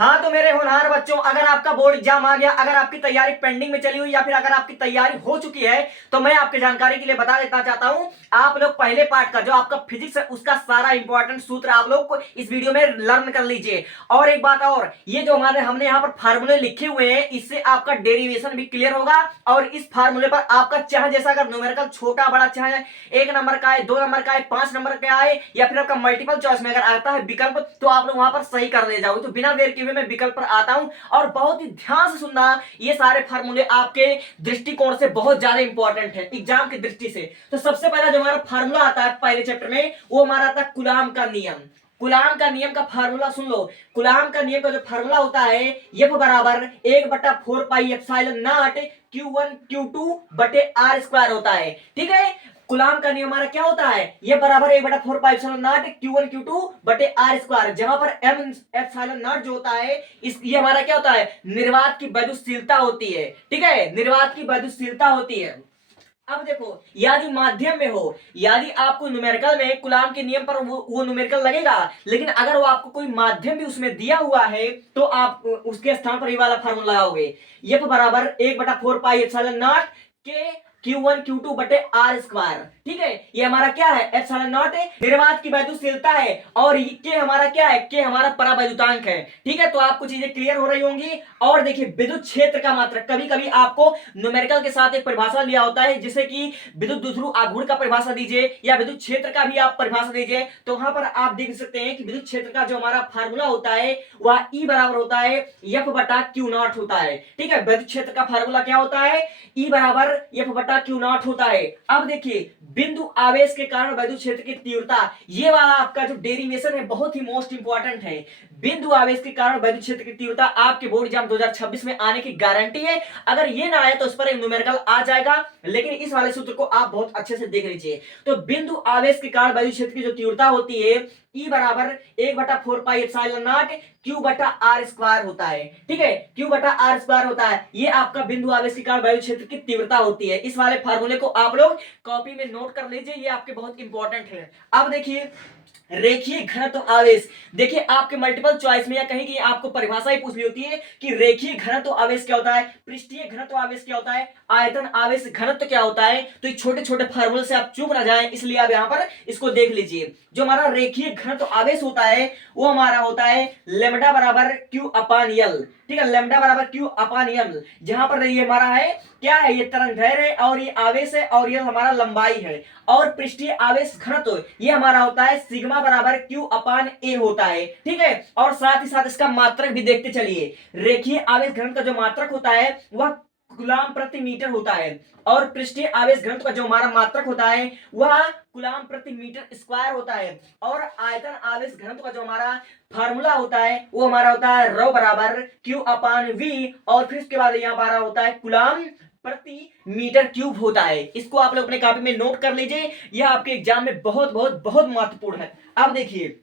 हाँ तो मेरे होनहार बच्चों, अगर आपका बोर्ड एग्जाम आ गया, अगर आपकी तैयारी पेंडिंग में चली हुई या फिर अगर आपकी तैयारी हो चुकी है, तो मैं आपकी जानकारी के लिए बता देना चाहता हूं। आप लोग पहले पार्ट का जो आपका फिजिक्स है उसका सारा इंपॉर्टेंट सूत्र आप लोग को इस वीडियो में लर्न कर लीजिए। और एक बात और, ये जो हमने यहाँ पर फार्मूले लिखे हुए हैं, इससे आपका डेरिवेशन भी क्लियर होगा। और इस फार्मूले पर आपका चाहे जैसा अगर न्यूमेरिकल छोटा बड़ा चाहे 1 नंबर का है, 2 नंबर का है, 5 नंबर का है, या फिर आपका मल्टीपल चॉइस में अगर आता है विकल्प, तो आप लोग वहां पर सही कर ले जाओगे। तो बिना देर के हुए मैं विकल्प पर आता हूं और बहुत ही ध्यान से सुनना। ये सारे फार्मूले आपके दृष्टिकोण से बहुत ज्यादा इंपॉर्टेंट है एग्जाम की दृष्टि से। तो सबसे पहला जो हमारा फार्मूला आता है पहले चैप्टर में, वो हमारा आता है कूलाम का नियम। कूलाम का नियम का फार्मूला सुन लो। कूलाम का नियम का जो फार्मूला होता है, F बराबर 1/4πε0 Q1 Q2 बटे R स्क्वायर होता है। ठीक है, कूलाम का नियम हमारा क्या होता है, ये बराबर 1/4πε0 Q1 Q2 बटे R स्क्वायर, जहां पर M एप्सिलॉन जो होता है, ये हमारा क्या होता है, निर्वात की वैद्युतशीलता होती है। ठीक है, निर्वात की वैद्युतशीलता होती है। अब देखो, यदि माध्यम में हो, यदि आपको न्यूमेरिकल में कूलाम के नियम पर वो न्यूमेरिकल लगेगा, लेकिन अगर वो आपको कोई माध्यम भी उसमें दिया हुआ है, तो आप उसके स्थान पर ये वाला फार्मूला लगाओगे। F बराबर 1/4πε0 के Q1 Q2 बटे R स्क्वायर। ठीक है, ये हमारा क्या है, एप्सिलॉन है, निर्वात की वैद्युतशीलता है, और के हमारा क्या है, के हमारा परावैद्युतांक है। ठीक है, तो आपको चीजें क्लियर हो रही होंगी। और देखिए, विद्युत क्षेत्र का मात्रक, कभी कभी आपको न्यूमेरिकल के साथ एक परिभाषा लिया होता है, जिसे कि विद्युत द्विध्रुव आघूर्ण का परिभाषा दीजिए या विद्युत क्षेत्र का भी आप परिभाषा दीजिए। तो वहां पर आप देख सकते हैं कि विद्युत क्षेत्र का जो हमारा फार्मूला होता है, वह E बराबर होता है F/Q0 होता है। ठीक है, विद्युत क्षेत्र का फार्मूला क्या होता है, E बराबर F/Q0 होता है। अब देखिए, बिंदु आवेश के कारण वैद्युत क्षेत्र की तीव्रता, ये वाला आपका जो डेरिवेशन है बहुत ही मोस्ट इंपॉर्टेंट है। बिंदु आवेश के कारण वैद्युत क्षेत्र की तीव्रता आपके बोर्ड एग्जाम 2026 में आने की गारंटी है। अगर ये ना आए तो इस पर एक न्यूमेरिकल आ जाएगा, लेकिन इस वाले सूत्र को आप बहुत अच्छे से देख लीजिए। तो बिंदु आवेश के कारण वैद्युत क्षेत्र की जो तीव्रता होती है, E बराबर 1/4πε0 Q/R स्क्वायर होता है। ठीक है, Q/R स्क्वायर होता है, ये आपका बिंदु आवेश के कारण वैद्युत क्षेत्र की तीव्रता होती है। इस वाले फार्मूले को आप लोग कॉपी में नोट कर लीजिए, ये आपके बहुत इंपॉर्टेंट है। अब देखिए, रेखीय घनत्व आवेश, देखिए आपके मल्टीपल चॉइस में या कहीं की आपको परिभाषा ही पूछनी होती है कि रेखीय घनत्व आवेश क्या होता है, पृष्ठीय घनत्व आवेश क्या होता है, आयतन आवेश घनत्व क्या होता है। तो ये छोटे छोटे फार्मूले से आप चूक ना जाएं, इसलिए आप यहाँ पर इसको देख लीजिए। जो हमारा रेखीय घनत्व आवेश होता है, वो हमारा होता है लेमडा बराबर Q/L। ठीक है, लेमडा बराबर Q/L, जहां पर ये हमारा है क्या है, ये तरंगदैर्घ्य है, और ये आवेश है, और ये हमारा लंबाई है। और पृष्ठीय आवेश घनत्व ये हमारा होता है सिग्मा बराबर Q/A होता है। ठीक है, और साथ ही साथ इसका मात्रक भी देखते चलिए। रेखीय आवेश घनत्व का जो मात्रक होता है वह कूलाम प्रति मीटर होता है, और पृष्ठीय आवेश घनत्व का जो हमारा मात्रक होता है वह कूलाम प्रति मीटर स्क्वायर होता है। और आयतन आवेश घनत्व का जो हमारा फार्मूला होता है, वो हमारा होता है ρ बराबर Q/V, और फिर उसके बाद यहाँ हमारा होता है कूलाम प्रति मीटर क्यूब होता है। इसको आप लोग अपने कॉपी में नोट कर लीजिए, यह आपके एग्जाम में बहुत बहुत बहुत महत्वपूर्ण है। अब देखिए,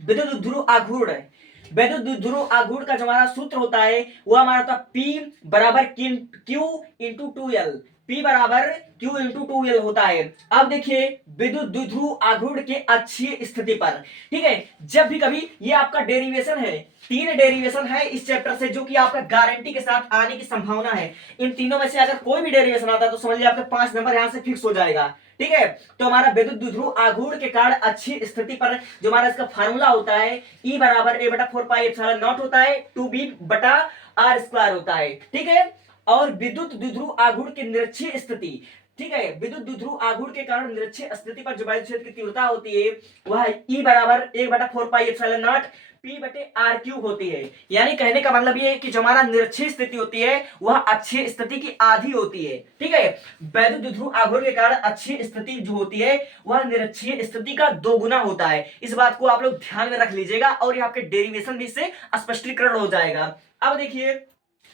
विद्युत ध्रुव आघूर्ण है, विद्युत ध्रुव आघूर्ण का जो हमारा सूत्र होता है, वो हमारा होता है P बराबर Q/2L। P बराबर Q/2L होता है। अब देखिए, विद्युत द्विध्रुव आघूर्ण के अक्षीय स्थिति पर, ठीक है, जब भी कभी, ये आपका डेरिवेशन है, 3 डेरिवेशन है इस चैप्टर से, जो कि आपका गारंटी के साथ आने की संभावना है। इन तीनों में से अगर कोई भी डेरिवेशन आता है तो समझ लीजिए आपका 5 नंबर यहां से फिक्स हो जाएगा। ठीक है, तो हमारा विद्युत द्विध्रुव आघूर्ण के कारण अक्षीय स्थिति पर जो हमारा इसका फार्मूला होता है, E बराबर 1/4πε0 होता है 2B/R स्क्वायर होता है। ठीक है, और विद्युत द्विध्रुव आघूर्ण की निरक्षीय स्थिति, ठीक है, विद्युत द्विध्रुव आघूर्ण के कारण निरक्षीय स्थिति पर जो वैद्युत क्षेत्र की तीव्रता होती है, वह E बराबर 1/4πε0 P/R³ होती है। यानी कहने का मतलब ये है कि जो हमारा निरक्षीय स्थिति होती है वह अक्षीय स्थिति की आधी होती है। ठीक है, वैद्युत द्विध्रुव आघूर्ण के कारण अक्षीय स्थिति जो होती है वह निरक्षीय स्थिति का 2 गुना होता है। इस बात को आप लोग ध्यान में रख लीजिएगा, और ये आपके डेरिवेशन भी इससे स्पष्टीकरण हो जाएगा। अब देखिए,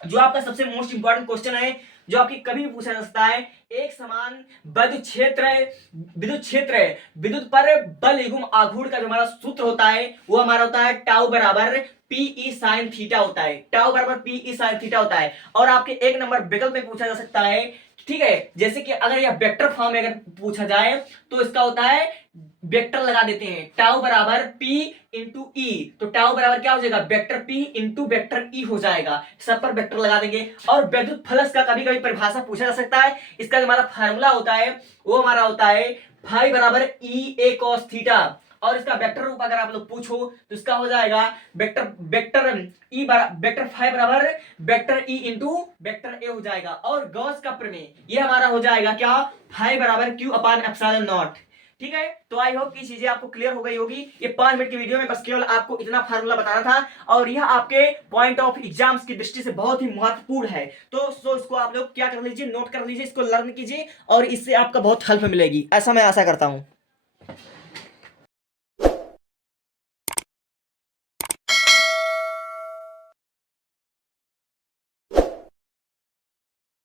जो आपका सबसे मोस्ट इंपॉर्टेंट क्वेश्चन है, जो आपकी कभी भी पूछा जा सकता है, एक समान विद्युत क्षेत्र है, विद्युत पर बल युग्म आघूर्ण का जो हमारा सूत्र होता है, वो हमारा होता है टाउ बराबर Pe sin थीटा होता है। टाउ बराबर Pe sin थीटा होता है। और आपके 1 नंबर विकल्प में पूछा जा सकता है, ठीक है। जैसे कि अगर यह वेक्टर फॉर्म में अगर पूछा जाए तो इसका होता है वेक्टर लगा देते हैं, टाउ बराबर p इंटू ई, तो टाउ बराबर क्या हो जाएगा vector p into vector E हो जाएगा, सब पर वेक्टर लगा देंगे। और विद्युत फलक का कभी कभी परिभाषा पूछा जा सकता है, इसका जो हमारा फार्मूला होता है वो हमारा होता है फाई बराबर ई ए कॉस थीटा, और इसका वेक्टर रूप अगर आप लोग पूछो तो इसका हो जाएगा vector vector e vector phi बराबर vector e into vector a हो जाएगा। और गॉस का प्रमेय ये हमारा हो जाएगा क्या, फाई बराबर क्यू अपान एप्सिलॉन नॉट। ठीक है, तो आई होप की चीजें आपको क्लियर हो गई होगी। ये 5 मिनट की वीडियो में बस केवल आपको इतना फार्मूला बताना था, और यह आपके पॉइंट ऑफ एग्जाम्स की दृष्टि से बहुत ही महत्वपूर्ण है। तो इसको आप लोग क्या कर लीजिए, नोट कर लीजिए, इसको लर्न कीजिए, और इससे आपका बहुत हेल्प मिलेगी, ऐसा मैं आशा करता हूं।